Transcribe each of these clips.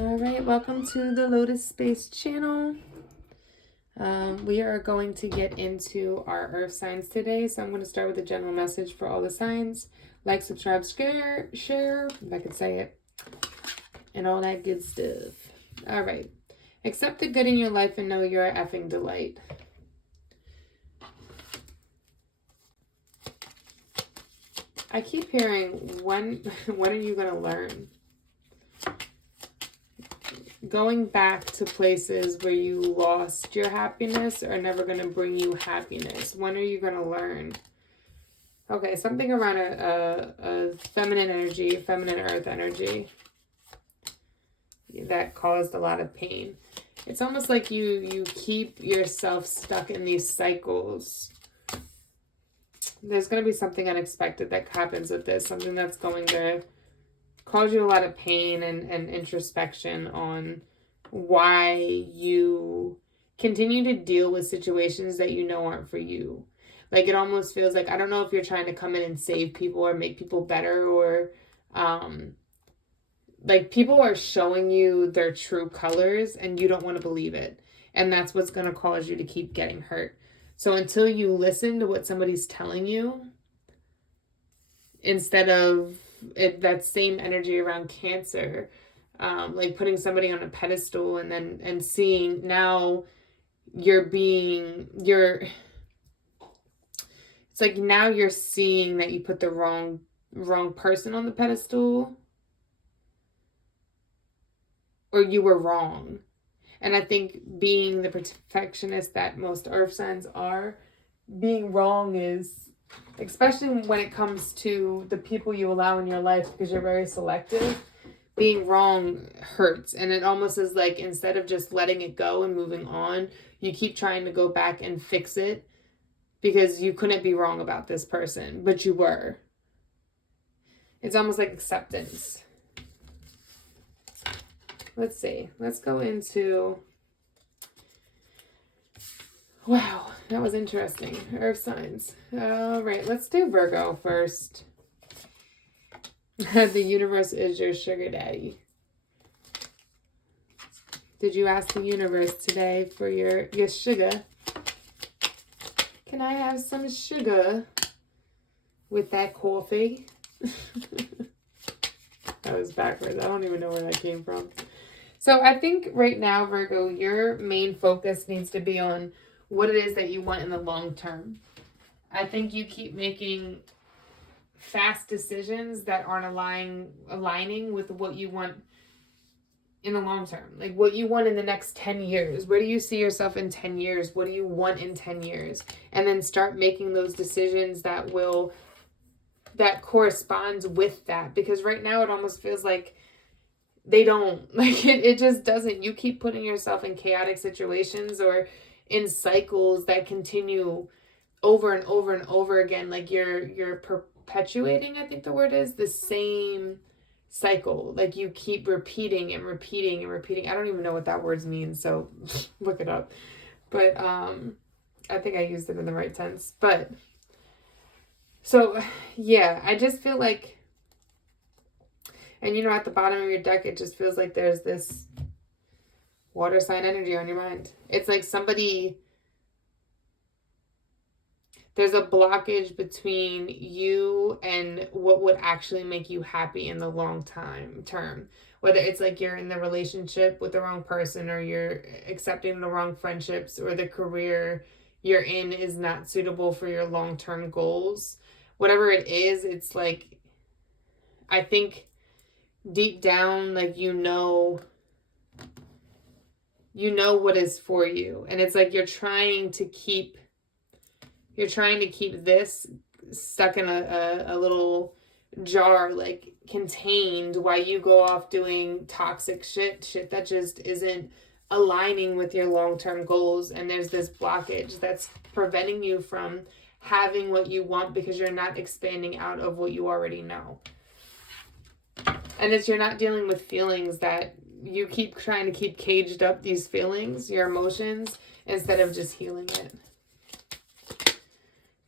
All right, welcome to the TheLotus.Space channel. We are going to get into our earth signs today. So I'm going to start with a general message for all the signs. Like, subscribe, share, if I could say it, and all that good stuff. All right. Accept the good in your life and know you're an effing delight. I keep hearing, when are you going to learn? Going back to places where you lost your happiness are never going to bring you happiness. When are you going to learn? Okay, something around a feminine energy, feminine earth energy that caused a lot of pain. It's almost like you keep yourself stuck in these cycles. There's going to be something unexpected that happens with this, something that's going to cause you a lot of pain and introspection on why you continue to deal with situations that you know aren't for you. Like, it almost feels like, I don't know if you're trying to come in and save people or make people better, or like, people are showing you their true colors and you don't want to believe it. And that's what's going to cause you to keep getting hurt. So until you listen to what somebody's telling you, instead of that same energy around Cancer, like putting somebody on a pedestal and seeing now it's like now you're seeing that you put the wrong person on the pedestal, or you were wrong. And I think, being the perfectionist that most earth signs are, being wrong is, especially when it comes to the people you allow in your life, because you're very selective, being wrong hurts. And it almost is like, instead of just letting it go and moving on, you keep trying to go back and fix it because you couldn't be wrong about this person, but you were. It's almost like acceptance. Let's see. Let's go into... Wow, that was interesting. Earth signs. All right, let's do Virgo first. The universe is your sugar daddy. Did you ask the universe today for your sugar? Can I have some sugar with that coffee? That was backwards. I don't even know where that came from. So I think right now, Virgo, your main focus needs to be on what it is that you want in the long term. I think you keep making fast decisions that aren't aligning with what you want in the long term. Like, what you want in the next 10 years. Where do you see yourself in 10 years? What do you want in 10 years? And then start making those decisions that corresponds with that. Because right now it almost feels like they don't. Like, it just doesn't. You keep putting yourself in chaotic situations or in cycles that continue over and over and over again. Like, you're perpetuating, I think the word is, the same cycle. Like, you keep repeating and repeating and repeating. I don't even know what that word means, so look it up. But I think I used it in the right sense. But so yeah, I just feel like, and at the bottom of your deck, it just feels like there's this water sign energy on your mind. It's like there's a blockage between you and what would actually make you happy in the long term. Whether it's like you're in the relationship with the wrong person, or you're accepting the wrong friendships, or the career you're in is not suitable for your long-term goals. Whatever it is, it's like, I think deep down, like, you know what is for you. And it's like you're trying to keep this stuck in a little jar, like contained, while you go off doing toxic shit that just isn't aligning with your long-term goals. And there's this blockage that's preventing you from having what you want because you're not expanding out of what you already know. And you're not dealing with feelings that you keep trying to keep caged up, these feelings, your emotions, instead of just healing it.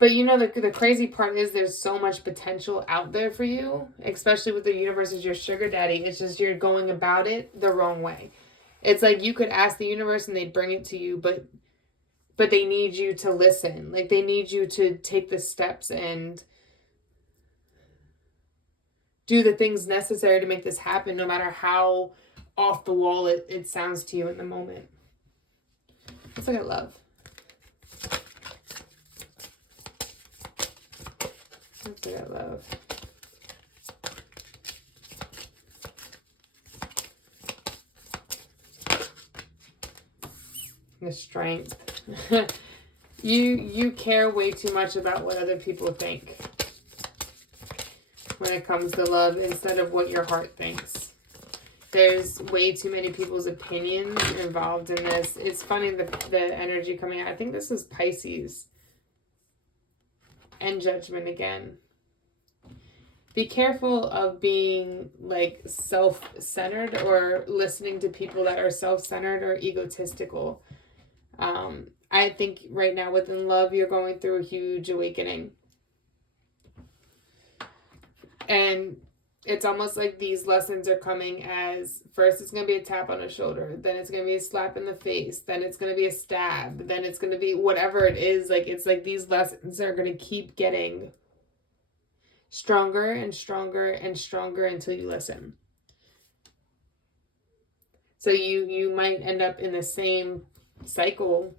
But you know, the crazy part is there's so much potential out there for you, especially with the universe as your sugar daddy. It's just you're going about it the wrong way. It's like you could ask the universe and they'd bring it to you, but they need you to listen. Like, they need you to take the steps and do the things necessary to make this happen, no matter how off the wall it sounds to you in the moment. Let's look at love. Let's look at love. The strength. You care way too much about what other people think when it comes to love instead of what your heart thinks. There's way too many people's opinions involved in this. It's funny, the energy coming out. I think this is Pisces. And Judgment again. Be careful of being like self-centered or listening to people that are self-centered or egotistical. I think right now within love, you're going through a huge awakening. And it's almost like these lessons are coming as, first it's going to be a tap on the shoulder, then it's going to be a slap in the face, then it's going to be a stab, then it's going to be whatever it is. Like, it's like these lessons are going to keep getting stronger and stronger and stronger until you listen. So you might end up in the same cycle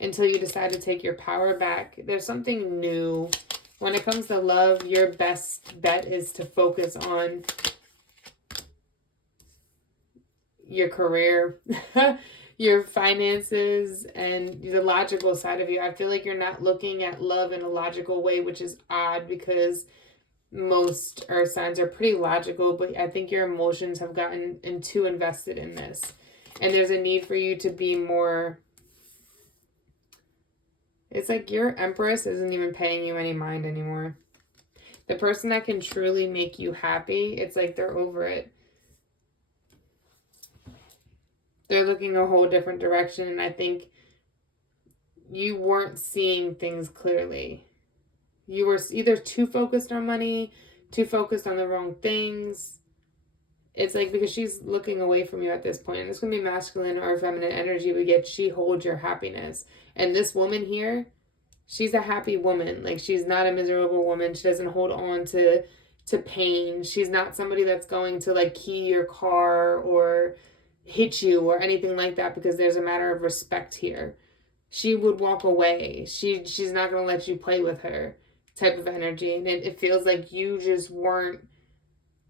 until you decide to take your power back. There's something new. When it comes to love, your best bet is to focus on your career, your finances, and the logical side of you. I feel like you're not looking at love in a logical way, which is odd because most earth signs are pretty logical, but I think your emotions have gotten too invested in this. And there's a need for you to be more... It's like your Empress isn't even paying you any mind anymore. The person that can truly make you happy, it's like they're over it. They're looking a whole different direction, and I think you weren't seeing things clearly. You were either too focused on money, too focused on the wrong things. It's like, because she's looking away from you at this point. And it's going to be masculine or feminine energy, but yet she holds your happiness. And this woman here, she's a happy woman. Like, she's not a miserable woman. She doesn't hold on to pain. She's not somebody that's going to, like, key your car or hit you or anything like that, because there's a matter of respect here. She would walk away. She's not going to let you play with her type of energy. And it feels like you just weren't...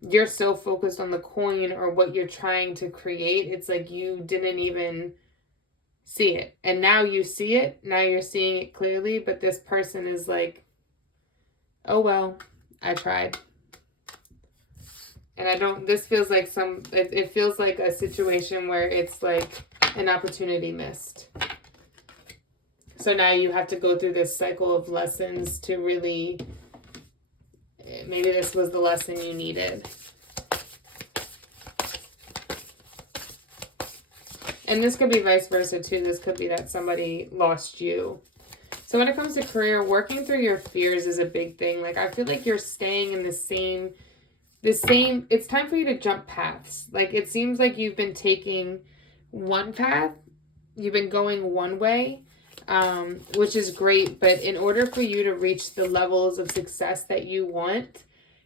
You're so focused on the coin or what you're trying to create. It's like you didn't even see it. And now you see it. Now you're seeing it clearly. But this person is like, oh, well, I tried. And I don't... This feels like it feels like a situation where it's like an opportunity missed. So now you have to go through this cycle of lessons to really... Maybe this was the lesson you needed. And this could be vice versa too. This could be that somebody lost you. So when it comes to career, working through your fears is a big thing. Like, I feel like you're staying in the same, it's time for you to jump paths. Like, it seems like you've been taking one path. You've been going one way. Which is great, but in order for you to reach the levels of success that you want,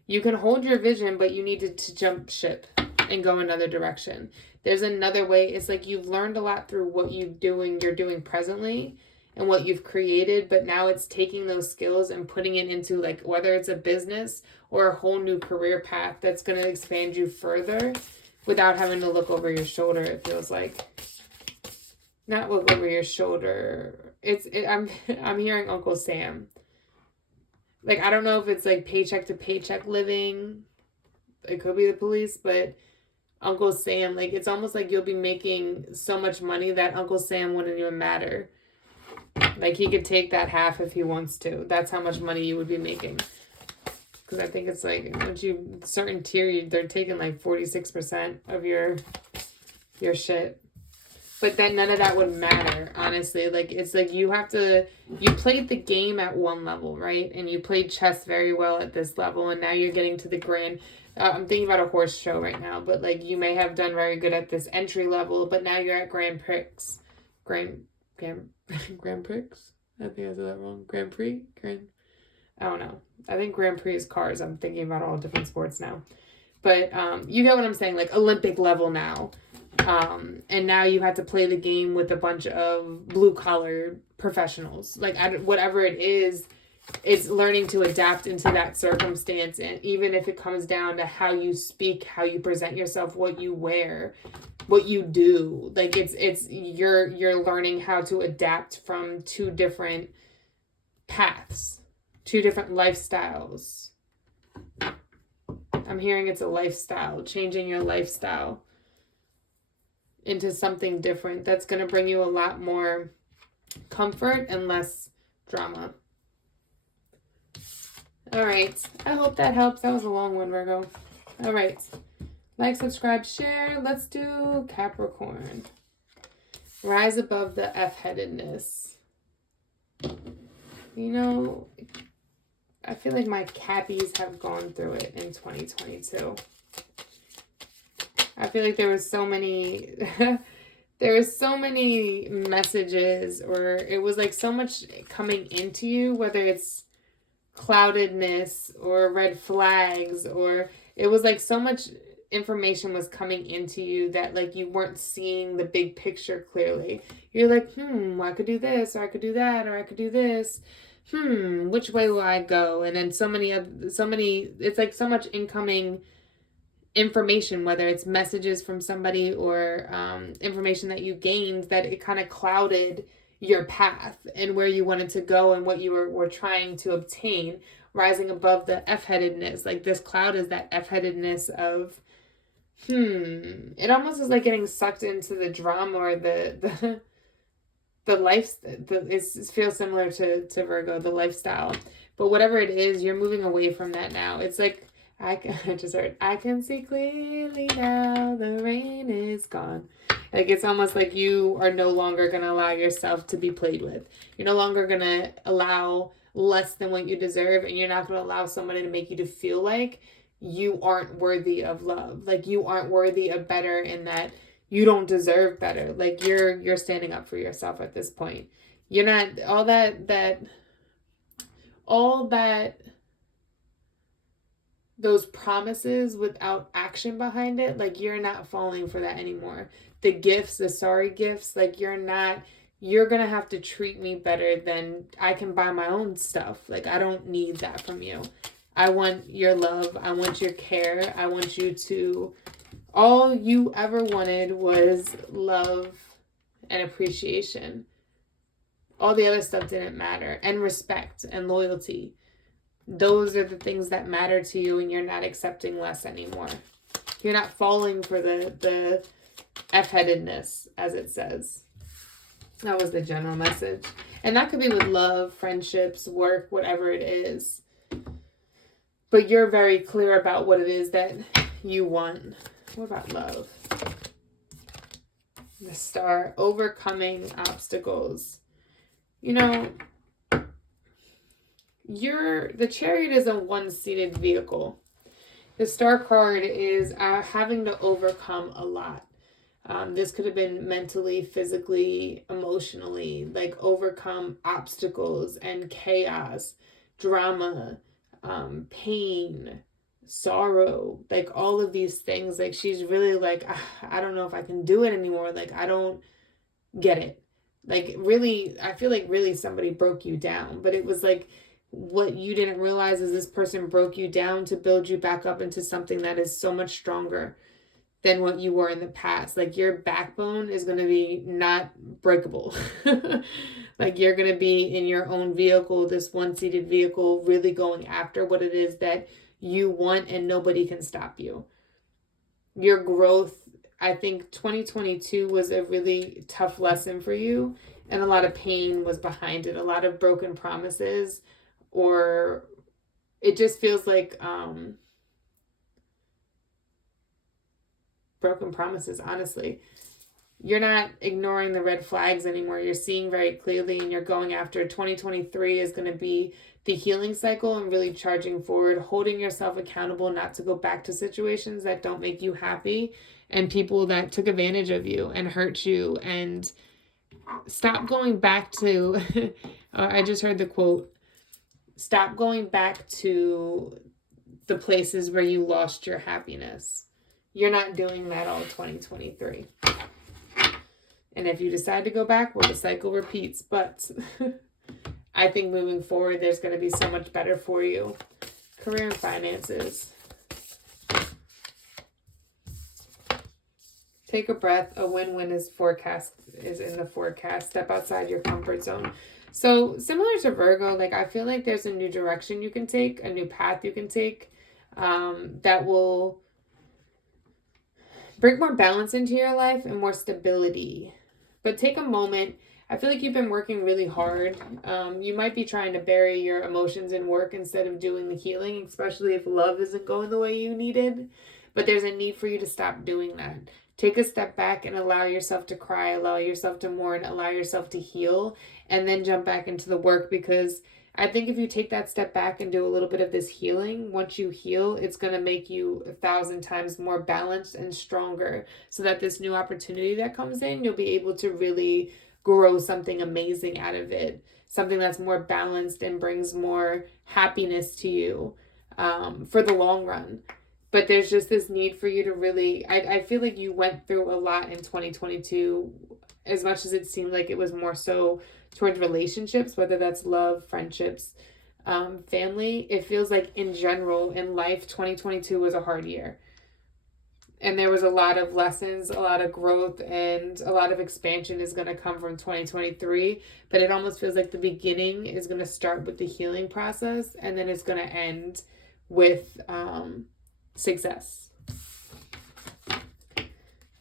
you can hold your vision, but you need to jump ship and go another direction. There's another way. It's like you've learned a lot through what you're doing presently and what you've created, but now it's taking those skills and putting it into, like, whether it's a business or a whole new career path that's going to expand you further without having to look over your shoulder, it feels like. Not look over your shoulder. I'm hearing Uncle Sam. Like, I don't know if it's like paycheck to paycheck living. It could be the police, but Uncle Sam, like, it's almost like you'll be making so much money that Uncle Sam wouldn't even matter. Like, he could take that half if he wants to. That's how much money you would be making. Because I think it's like, once you certain tier, they're taking like 46% of your shit. But then none of that would matter, honestly. Like, it's like you played the game at one level, right? And you played chess very well at this level, and now you're getting to the grand. I'm thinking about a horse show right now, but like you may have done very good at this entry level, but now you're at Grand Prix. Grand Prix? I think I said that wrong. Grand Prix? I don't know. I think Grand Prix is cars. I'm thinking about all different sports now. But you get what I'm saying, like Olympic level now. And now you have to play the game with a bunch of blue-collar professionals. Like, whatever it is, it's learning to adapt into that circumstance. And even if it comes down to how you speak, how you present yourself, what you wear, what you do, like you're learning how to adapt from two different paths, two different lifestyles. I'm hearing it's a lifestyle, changing your lifestyle into something different that's going to bring you a lot more comfort and less drama. All right. I hope that helps. That was a long one, Virgo. All right. Like, subscribe, share. Let's do Capricorn. Rise above the F-headedness. You know, I feel like my Cappies have gone through it in 2022. I feel like there was so many messages, or it was like so much coming into you, whether it's cloudedness or red flags, or it was like so much information was coming into you that like you weren't seeing the big picture clearly. You're like, I could do this, or I could do that, or I could do this. Which way will I go? And then so many, it's like so much incoming information, whether it's messages from somebody or information that you gained, that it kind of clouded your path and where you wanted to go and what you were trying to obtain. Rising above the F-headedness, like this cloud is that F-headedness of it almost is like getting sucked into the drama or the life. It feels similar to Virgo, the lifestyle, but whatever it is, you're moving away from that now. It's like I just heard, I can see clearly now, the rain is gone. Like, it's almost like you are no longer going to allow yourself to be played with. You're no longer going to allow less than what you deserve, and you're not going to allow somebody to make you to feel like you aren't worthy of love. Like, you aren't worthy of better, and that you don't deserve better. Like, you're standing up for yourself at this point. You're not all that those promises without action behind it, like you're not falling for that anymore. The gifts, the sorry gifts, like you're gonna have to treat me better than I can buy my own stuff. Like, I don't need that from you. I want your love. I want your care. I want you to, all you ever wanted was love and appreciation. All the other stuff didn't matter. And respect and loyalty. Those are the things that matter to you, and you're not accepting less anymore. You're not falling for the F-headedness, as it says. That was the general message. And that could be with love, friendships, work, whatever it is. But you're very clear about what it is that you want. What about love? The Star, overcoming obstacles. You know, the Chariot is a one-seated vehicle. The Star card is having to overcome a lot. This could have been mentally, physically, emotionally, like overcome obstacles and chaos, drama, pain, sorrow, like all of these things. Like, she's really like, I don't know if I can do it anymore. Like, I don't get it. Like, really, I feel like really somebody broke you down, but it was like, what you didn't realize is this person broke you down to build you back up into something that is so much stronger than what you were in the past. Like, your backbone is going to be not breakable. Like, you're going to be in your own vehicle, this one-seated vehicle, really going after what it is that you want, and nobody can stop you. Your growth, I think 2022 was a really tough lesson for you, and a lot of pain was behind it, a lot of broken promises, or it just feels like broken promises, honestly. you're not ignoring the red flags anymore. You're seeing very clearly, and you're going after. 2023 is going to be the healing cycle and really charging forward, holding yourself accountable not to go back to situations that don't make you happy and people that took advantage of you and hurt you. And stop going back to, I just heard the quote, stop going back to the places where you lost your happiness. You're not doing that all 2023. And if you decide to go back, well, the cycle repeats. But I think moving forward, there's going to be so much better for you. Career and finances. Take a breath. A win-win is in the forecast. Step outside your comfort zone. So similar to Virgo, like I feel like there's a new direction you can take, a new path you can take that will bring more balance into your life and more stability. But take a moment. I feel like you've been working really hard. You might be trying to bury your emotions in work instead of doing the healing, especially if love isn't going the way you needed. But there's a need for you to stop doing that. Take a step back and allow yourself to cry, allow yourself to mourn, allow yourself to heal, and then jump back into the work. Because I think if you take that step back and do a little bit of this healing, once you heal, it's going to make you 1,000 times more balanced and stronger, so that this new opportunity that comes in, you'll be able to really grow something amazing out of it. Something that's more balanced and brings more happiness to you for the long run. But there's just this need for you to really, I feel like you went through a lot in 2022, as much as it seemed like it was more so towards relationships, whether that's love, friendships, family. It feels like in general in life, 2022 was a hard year. And there was a lot of lessons, a lot of growth, and a lot of expansion is going to come from 2023. But it almost feels like the beginning is going to start with the healing process, and then it's going to end with success.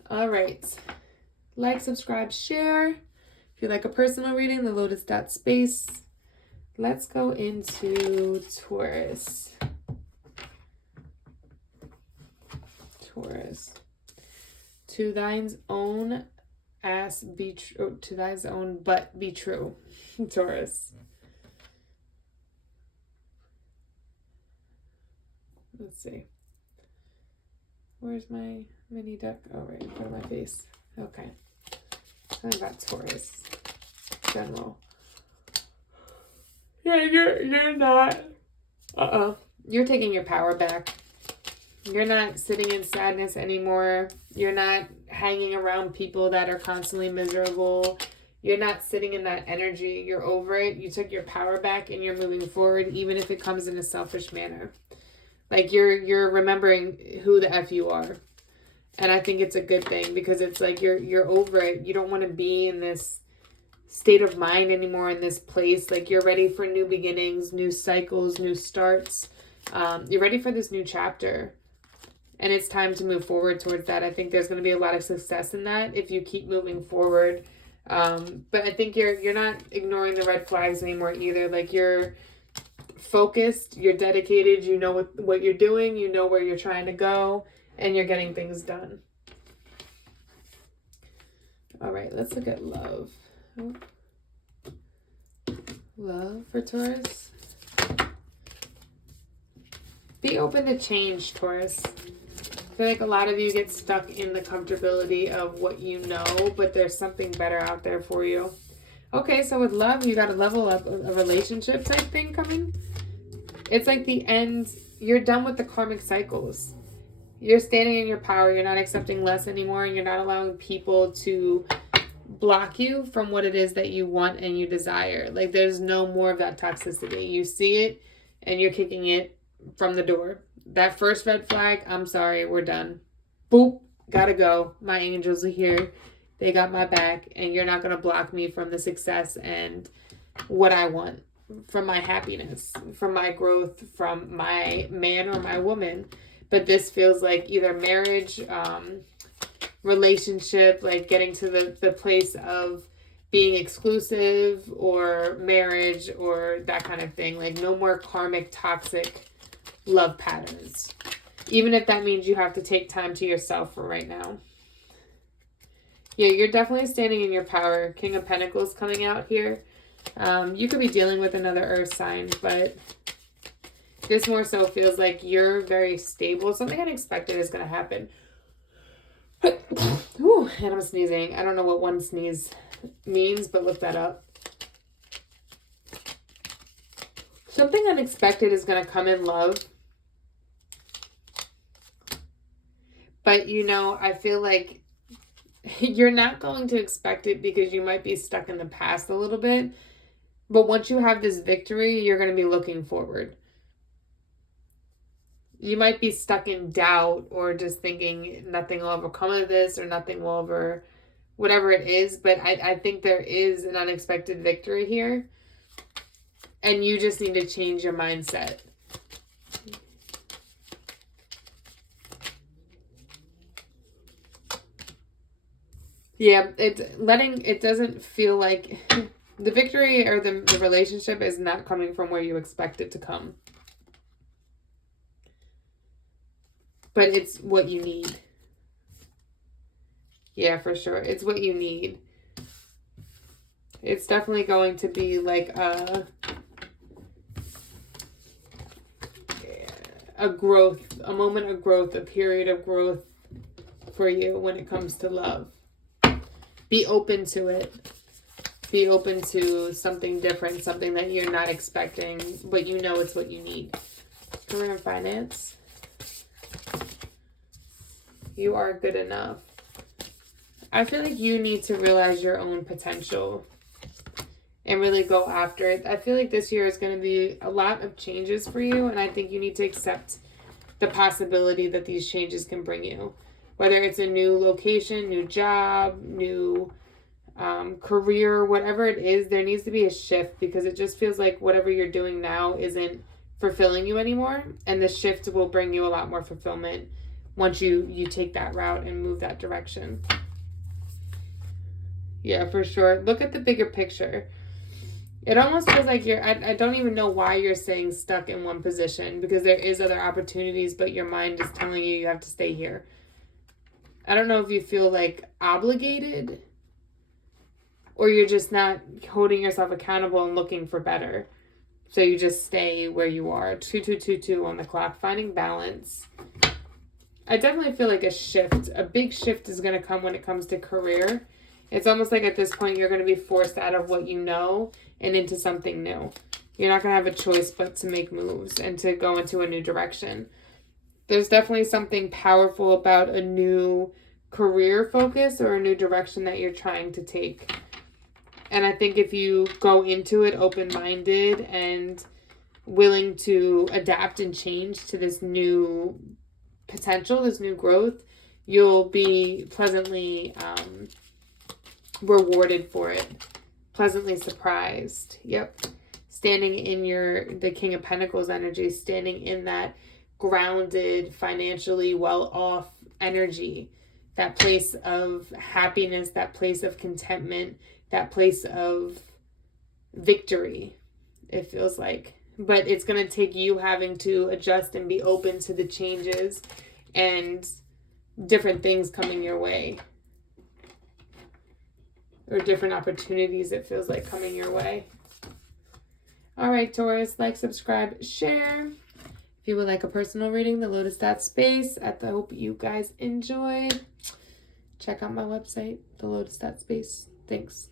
All right. Like, subscribe, share. If you like a personal reading, TheLotus.Space. Let's go into Taurus. Taurus. To thine's own ass be true. To thine's own butt be true. Taurus. Let's see. Where's my mini duck? Oh, right in front of my face. Okay. Something about Taurus. General. Yeah, you're not. You're taking your power back. You're not sitting in sadness anymore. You're not hanging around people that are constantly miserable. You're not sitting in that energy. You're over it. You took your power back and you're moving forward, even if it comes in a selfish manner. Like you're remembering who the F you are. And I think it's a good thing, because it's like you're over it. You don't want to be in this state of mind anymore, in this place. Like you're ready for new beginnings, new cycles, new starts. You're ready for this new chapter. And it's time to move forward towards that. I think there's going to be a lot of success in that if you keep moving forward. But I think you're not ignoring the red flags anymore either. Like you're focused, you're dedicated, you know what you're doing, you know where you're trying to go, and you're getting things done. All right, let's look at love. Love for Taurus. Be open to change, Taurus. I feel like a lot of you get stuck in the comfortability of what you know, but there's something better out there for you. Okay, so with love, you got a level up, a relationship type thing coming. It's like the end. You're done with the karmic cycles. You're standing in your power. You're not accepting less anymore. And you're not allowing people to block you from what it is that you want and you desire. Like there's no more of that toxicity. You see it and you're kicking it from the door. That first red flag, I'm sorry, we're done. Boop, gotta go. My angels are here. They got my back, and you're not going to block me from the success and what I want, from my happiness, from my growth, from my man or my woman. But this feels like either marriage, relationship, like getting to the place of being exclusive, or marriage, or that kind of thing. Like no more karmic, toxic love patterns. Even if that means you have to take time to yourself for right now. Yeah, you're definitely standing in your power. King of Pentacles coming out here. You could be dealing with another earth sign, but this more so feels like you're very stable. Something unexpected is going to happen. Ooh, and I'm sneezing. I don't know what one sneeze means, but look that up. Something unexpected is going to come in love. But, you know, I feel like you're not going to expect it because you might be stuck in the past a little bit. But once you have this victory, you're going to be looking forward. You might be stuck in doubt or just thinking nothing will ever come of this or nothing will ever, whatever it is. But I think there is an unexpected victory here. And you just need to change your mindset. Yeah, it doesn't feel like the victory or the relationship is not coming from where you expect it to come. But it's what you need. Yeah, for sure. It's what you need. It's definitely going to be like a growth, a moment of growth, a period of growth for you when it comes to love. Be open to it. Be open to something different, something that you're not expecting, but you know it's what you need. Career and finance. You are good enough. I feel like you need to realize your own potential and really go after it. I feel like this year is going to be a lot of changes for you, and I think you need to accept the possibility that these changes can bring you. Whether it's a new location, new job, new career, whatever it is, there needs to be a shift because it just feels like whatever you're doing now isn't fulfilling you anymore, and the shift will bring you a lot more fulfillment once you take that route and move that direction. Yeah, for sure. Look at the bigger picture. It almost feels like I don't even know why you're staying stuck in one position because there is other opportunities, but your mind is telling you you have to stay here. I don't know if you feel like obligated or you're just not holding yourself accountable and looking for better. So you just stay where you are. 2222 on the clock, finding balance. I definitely feel like a big shift is going to come when it comes to career. It's almost like at this point you're going to be forced out of what you know and into something new. You're not going to have a choice but to make moves and to go into a new direction. There's definitely something powerful about a new career focus or a new direction that you're trying to take. And I think if you go into it open-minded and willing to adapt and change to this new potential, this new growth, you'll be pleasantly rewarded for it. Pleasantly surprised. Yep. Standing in the King of Pentacles energy, standing in that grounded, financially well-off energy, that place of happiness, that place of contentment, that place of victory, it feels like. But it's going to take you having to adjust and be open to the changes and different things coming your way. Or different opportunities, it feels like, coming your way. All right, Taurus, like, subscribe, share. If you would like a personal reading, TheLotus.Space. I hope you guys enjoy. Check out my website, TheLotus.Space. Thanks.